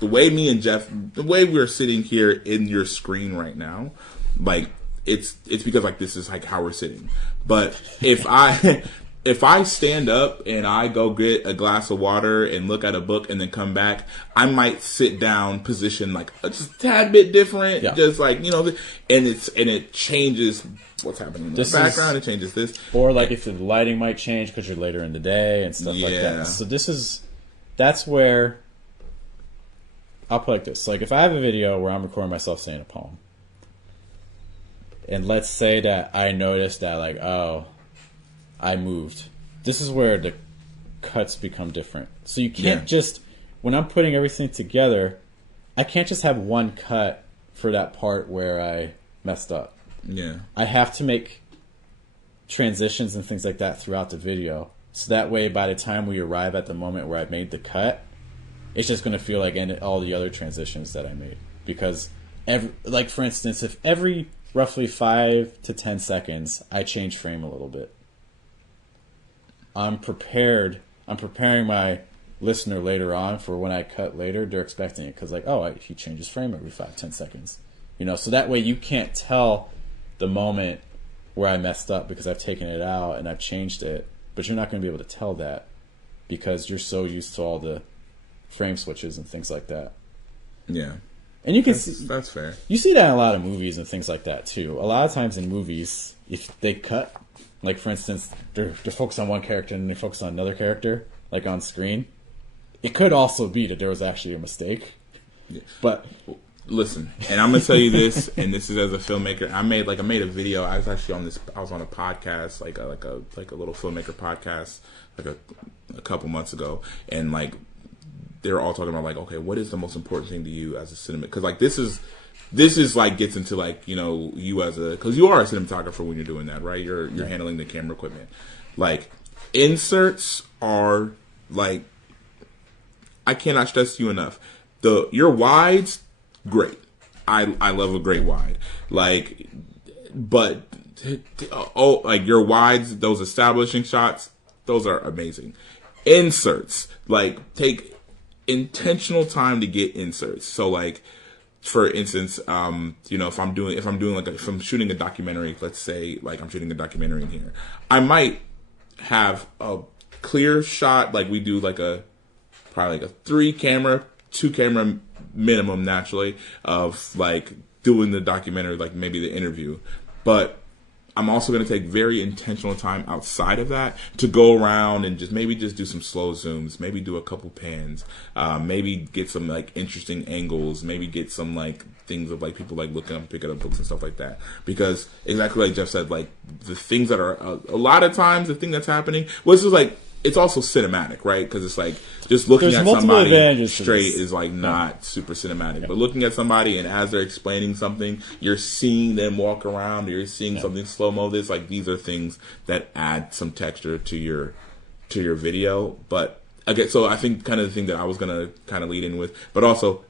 the way me and Jeff, the way we're sitting here in your screen right now, like it's because like this is like how we're sitting. But if I stand up and I go get a glass of water and look at a book and then come back, I might sit down, position like just a tad bit different, just like, you know, and it changes what's happening in the background. It changes this, or like if the lighting might change because you're later in the day and stuff like that. So that's where I'll put like this. Like if I have a video where I'm recording myself saying a poem, and let's say that I noticed that like, oh, I moved. This is where the cuts become different. So you can't just, when I'm putting everything together, I can't just have one cut for that part where I messed up. Yeah. I have to make transitions and things like that throughout the video. So that way, by the time we arrive at the moment where I've made the cut, it's just going to feel like all the other transitions that I made. Because, like for instance, if every roughly 5 to 10 seconds, I change frame a little bit, I'm preparing my listener later on for when I cut later. They're expecting it because like, oh, he changes frame every 5-10 seconds, you know. So that way you can't tell the moment where I messed up because I've taken it out and I've changed it, but you're not going to be able to tell that because you're so used to all the frame switches and things like that. Yeah, and you can that's fair. You see that in a lot of movies and things like that too. A lot of times in movies, if they cut. Like, for instance, they're focused on one character and they focus on another character, like on screen. It could also be that there was actually a mistake. Yeah. But Listen, and I'm gonna tell you this, and this is as a filmmaker. I made a video. I was actually on this. I was on a podcast, like a little filmmaker podcast, like a couple months ago, and like they were all talking about like, okay, what is the most important thing to you as a cinema? Because like this is like gets into like, you know, you as a, because you are a cinematographer when you're doing that, right? You're handling the camera equipment. Like inserts are like, I cannot stress to you enough. Your wides, great. I love a great wide. Like, but like your wides, those establishing shots, those are amazing. Inserts, like take intentional time to get inserts. So like, for instance, you know, if I'm shooting a documentary, let's say like I'm shooting a documentary in here, I might have a clear shot, like we do like probably like a 2 camera minimum naturally of like doing the documentary, like maybe the interview. But I'm also going to take very intentional time outside of that to go around and just do some slow zooms, maybe do a couple pans, maybe get some like interesting angles, maybe get some like things of like people like picking up books and stuff like that. Because exactly like Jeff said, like the things that are a lot of times the thing that's happening was just like, it's also cinematic, right? Because it's like just looking at somebody straight is like not super cinematic. But looking at somebody and as they're explaining something, you're seeing them walk around, or you're seeing something slow mo. This like these are things that add some texture to your video. But again, so I think kind of the thing that I was gonna kind of lead in with, but also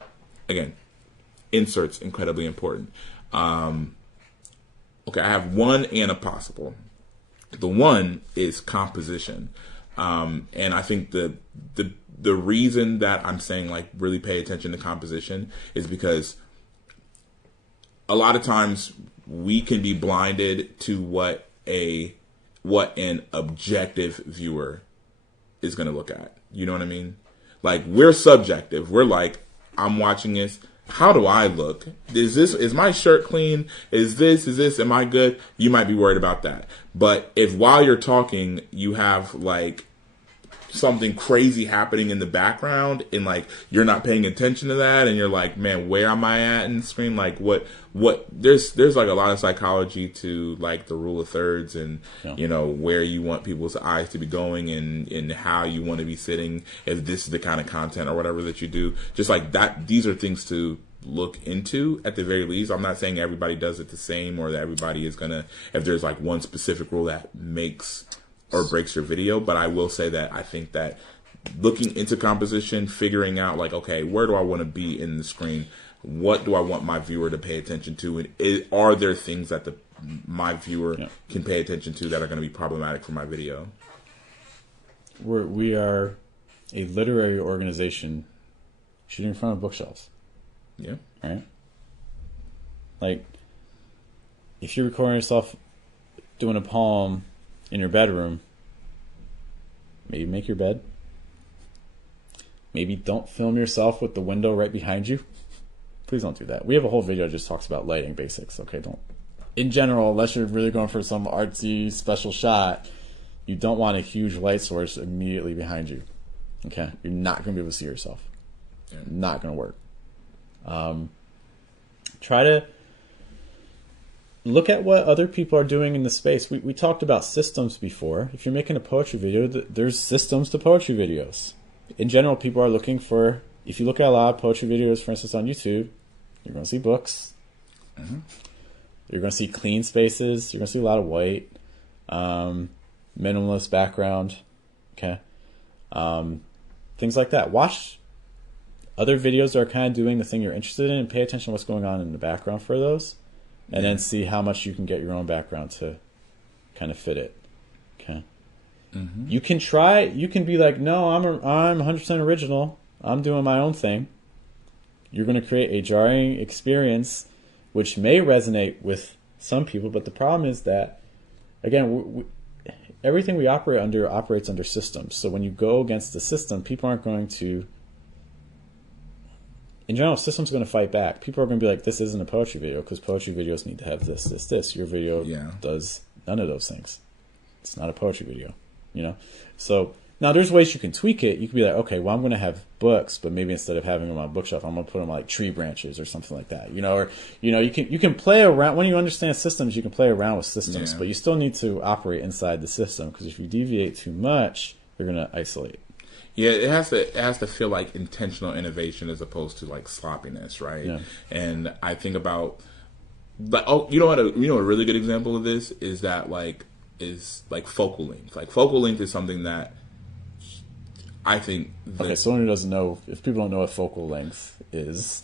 again, inserts incredibly important. Okay, I have one and a possible. The one is composition. And I think the reason that I'm saying like really pay attention to composition is because a lot of times we can be blinded to what an objective viewer is going to look at. You know what I mean? Like we're subjective. We're like, I'm watching this. How do I look? Is my shirt clean? Am I good? You might be worried about that. But if while you're talking, you have like something crazy happening in the background and like you're not paying attention to that and you're like, man, where am I at in the screen? Like what there's like a lot of psychology to like the rule of thirds and you know where you want people's eyes to be going and how you want to be sitting, if this is the kind of content or whatever that you do. Just like that, these are things to look into at the very least. I'm not saying everybody does it the same or that everybody is gonna, if there's like one specific rule that makes or breaks your video, but I will say that I think that looking into composition, figuring out like, okay, where do I want to be in the screen? What do I want my viewer to pay attention to? And are there things that my viewer can pay attention to that are going to be problematic for my video? We are a literary organization shooting in front of bookshelves. Yeah. Right? Like, if you're recording yourself doing a poem in your bedroom, maybe make your bed. Maybe don't film yourself with the window right behind you. Please don't do that. We have a whole video that just talks about lighting basics. Okay, don't. In general, unless you're really going for some artsy special shot, you don't want a huge light source immediately behind you. Okay, you're not going to be able to see yourself. Not going to work. Try to look at what other people are doing in the space. We talked about systems before. If you're making a poetry video, there's systems to poetry videos. In general, people are looking for, if you look at a lot of poetry videos, for instance, on YouTube, you're going to see books. Mm-hmm. You're going to see clean spaces. You're going to see a lot of white, minimalist background. Okay. Things like that. Watch other videos that are kind of doing the thing you're interested in and pay attention to what's going on in the background for those. And then see how much you can get your own background to kind of fit it. Okay. Mm-hmm. You can be like, no, I'm 100% original. I'm doing my own thing. You're going to create a jarring experience, which may resonate with some people. But the problem is that, again, everything we operate under operates under systems. So when you go against the system, people aren't going to, in general, systems are going to fight back. People are going to be like, this isn't a poetry video because poetry videos need to have this. Your video does none of those things. It's not a poetry video, you know? So Now, there's ways you can tweak it. You can be like, okay, well, I'm going to have books, but maybe instead of having them on a bookshelf, I'm going to put them like tree branches or something like that. Or you can play around when you understand systems. You can play around with systems, but you still need to operate inside the system because if you deviate too much, you're going to isolate. Yeah, it has to feel like intentional innovation as opposed to like sloppiness, right? Yeah. And I think about, a really good example of this is that is focal length. Like focal length is something that I think. Okay, so someone who doesn't know, if people don't know what focal length is.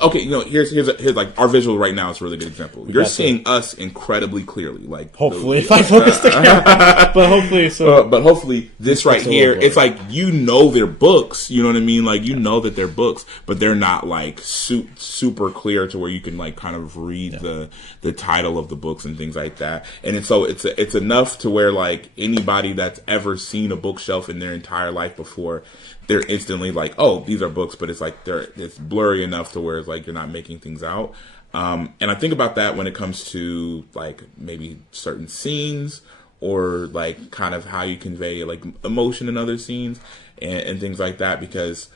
Okay, here's like our visual right now is a really good example. You're seeing us incredibly clearly, like hopefully if I focus the camera, but hopefully but hopefully this right here, it's like they're books, you know what I mean? Like that they're books, but they're not like super clear to where you can like kind of read the title of the books and things like that. And it's enough to where like anybody that's ever seen a bookshelf in their entire life before, they're instantly like, oh, these are books, but it's like it's blurry enough to where it's like you're not making things out. And I think about that when it comes to like maybe certain scenes or like kind of how you convey like emotion in other scenes and things like that. Because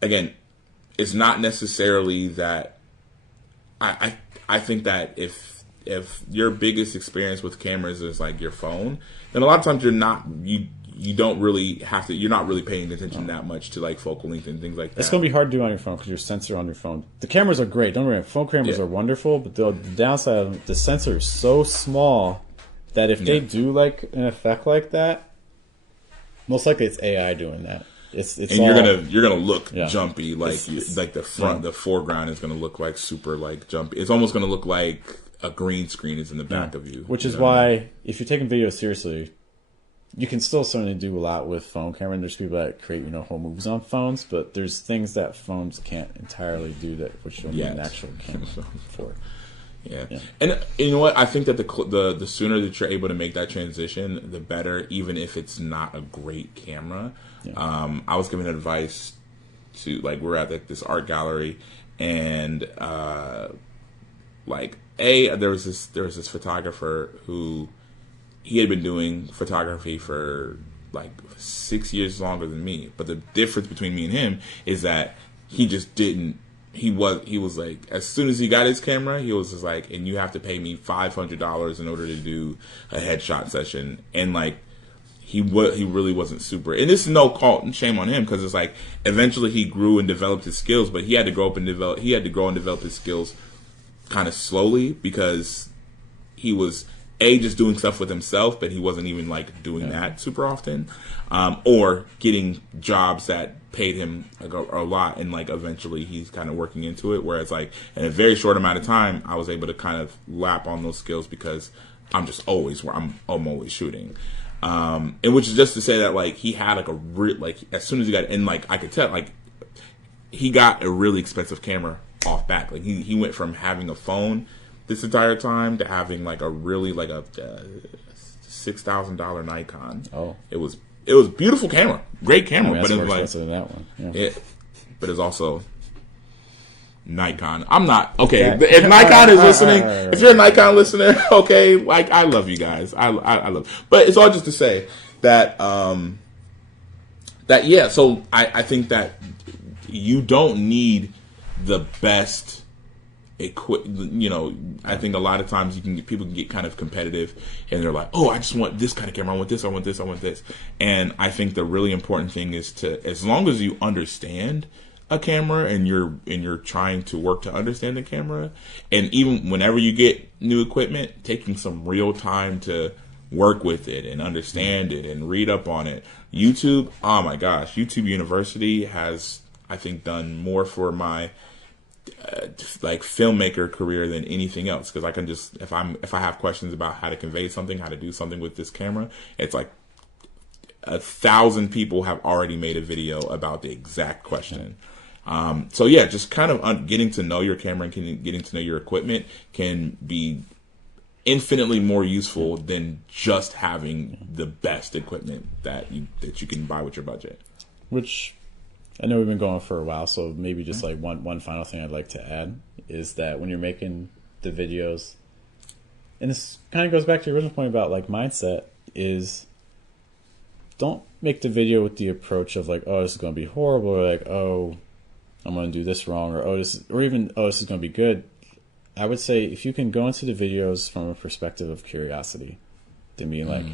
again, it's not necessarily that I think that if your biggest experience with cameras is like your phone, then a lot of times you don't really have to. You're not really paying attention that much to like focal length and things like that. It's going to be hard to do on your phone because your sensor on your phone. The cameras are great. Don't worry, phone cameras are wonderful, but the downside of the sensor is so small that if they do like an effect like that, most likely it's AI doing that. You're gonna look jumpy, like the foreground is gonna look like super like jumpy. It's almost gonna look like a green screen is in the back of you. Which is why if you're taking video seriously, you can still certainly do a lot with phone camera. And there's people that create, whole movies on phones, but there's things that phones can't entirely do which you don't need an actual camera for. Yeah. And you know what? I think that the sooner that you're able to make that transition, the better, even if it's not a great camera. Yeah. I was giving advice to, like, we're at this art gallery, and there was this photographer who he had been doing photography for like 6 years longer than me. But the difference between me and him is that he just didn't. He was like, as soon as he got his camera, he was just like, and you have to pay me $500 in order to do a headshot session. And like, he really wasn't super. And this is no call and shame on him, because it's like eventually he grew and developed his skills, but he had to grow and develop his skills kind of slowly, because he was just doing stuff with himself, but he wasn't even like doing that super often, or getting jobs that paid him like a lot, and like eventually he's kind of working into it. Whereas like in a very short amount of time, I was able to kind of lap on those skills because I'm always shooting. And which is just to say that like he had like as soon as he got in, like I could tell like he got a really expensive camera off back. Like he went from having a phone this entire time to having like a really like a $6,000 Nikon. Oh, it was a beautiful camera, great camera, but it was like than that one. Yeah. But it's also Nikon. I'm not okay. If Nikon is listening, if you're a Nikon listener, okay, like I love you guys. I love. But it's all just to say that So I think that you don't need the best I think a lot of times people can get kind of competitive, and they're like, oh, I just want this kind of camera, I want this, I want this, I want this. And I think the really important thing is to, as long as you understand a camera and you're trying to work to understand the camera, and even whenever you get new equipment, taking some real time to work with it and understand it and read up on it. YouTube, oh my gosh, YouTube University has, I think, done more for my like filmmaker career than anything else, because I can just, if I have questions about how to convey something, how to do something with this camera, it's like 1,000 people have already made a video about the exact question. So yeah, just kind of getting to know your camera and getting to know your equipment can be infinitely more useful than just having the best equipment that you can buy with your budget. Which I know we've been going for a while, so maybe just like one final thing I'd like to add is that when you're making the videos, and this kind of goes back to your original point about like mindset, is don't make the video with the approach of like, oh, this is going to be horrible, or like, oh, I'm going to do this wrong, or this is going to be good. I would say if you can go into the videos from a perspective of curiosity, to me, like,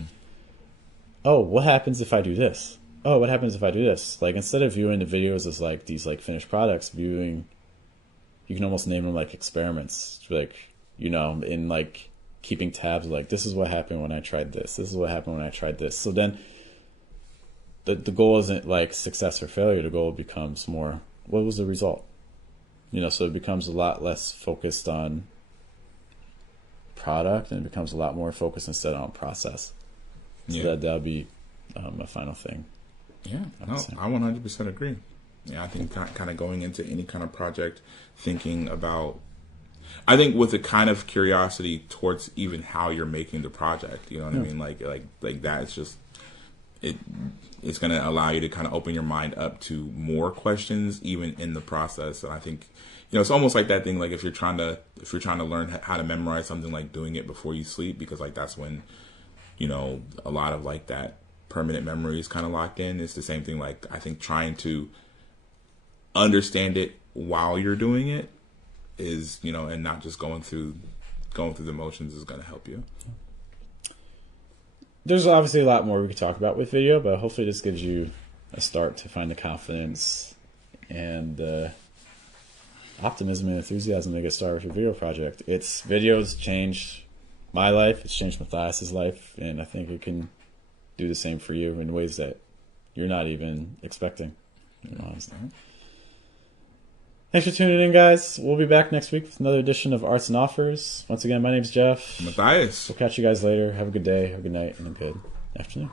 oh, what happens if I do this? Oh, what happens if I do this? Like, instead of viewing the videos as like these like finished products, you can almost name them like experiments, like, you know, in like keeping tabs, like, this is what happened when I tried this. This is what happened when I tried this. So then the goal isn't like success or failure. The goal becomes more, what was the result? You know, so it becomes a lot less focused on product, and it becomes a lot more focused instead on process. So that'll be a final thing. Yeah, I 100% agree. Yeah, I think kind of going into any kind of project, thinking about, I think with a kind of curiosity towards even how you're making the project, you know what I mean? Like that, it's just, it's going to allow you to kind of open your mind up to more questions even in the process. And I think, you know, it's almost like that thing, like if you're trying to learn how to memorize something, like doing it before you sleep, because like that's when, you know, a lot of like that permanent memory is kind of locked in. It's the same thing. Like, I think trying to understand it while you're doing it is, you know, and not just going through the motions is going to help you. There's obviously a lot more we could talk about with video, but hopefully this gives you a start to find the confidence and optimism and enthusiasm to get started with your video project. Videos changed my life. It's changed Matthias's life, and I think it can do the same for you in ways that you're not even expecting. You know, honestly. Thanks for tuning in, guys. We'll be back next week with another edition of Arts and Offers. Once again, my name's Jeff. Matthias. We'll catch you guys later. Have a good day, have a good night, and a good afternoon.